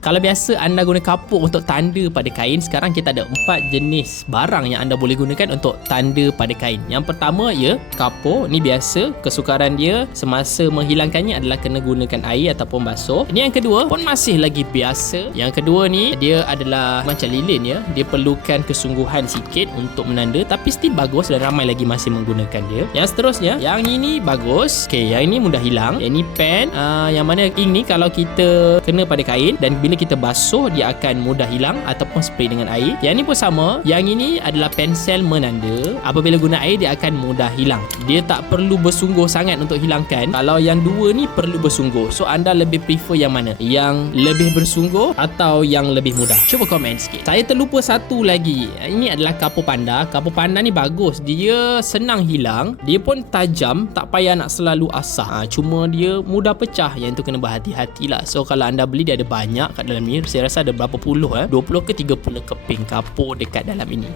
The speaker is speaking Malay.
Kalau biasa anda guna kapur untuk tanda pada kain, sekarang kita ada 4 jenis barang yang anda boleh gunakan untuk tanda pada kain. Yang pertama ya, kapur. Ni biasa, kesukaran dia semasa menghilangkannya adalah kena gunakan air ataupun basuh. Ini yang kedua pun masih lagi biasa. Yang kedua ni dia adalah macam lilin ya. Dia perlukan kesungguhan sikit untuk menanda, tapi still bagus dan ramai lagi masih menggunakan dia. Yang seterusnya, yang ini bagus. Okey, yang ini mudah hilang. Yang ini pen. Yang mana ink ni kalau kita kena pada kain dan bila kita basuh dia akan mudah hilang ataupun spray dengan air. Yang ni pun sama. Yang ini adalah pensel menanda. Apabila guna air dia akan mudah hilang. Dia tak perlu bersungguh sangat untuk hilangkan. Kalau yang dua ni perlu bersungguh. So anda lebih prefer yang mana? Yang lebih bersungguh atau yang lebih mudah? Cuba komen sikit. Saya terlupa satu lagi. Ini adalah kapur panda. Kapur panda ni bagus. Dia senang hilang. Dia pun tajam. Tak payah nak selalu asah. Cuma dia mudah pecah. Yang tu kena berhati-hatilah. So kalau anda beli dia ada banyak kat dalam ni. Saya rasa ada berapa puluh 20 ke 30 keping kapur dekat dalam ini.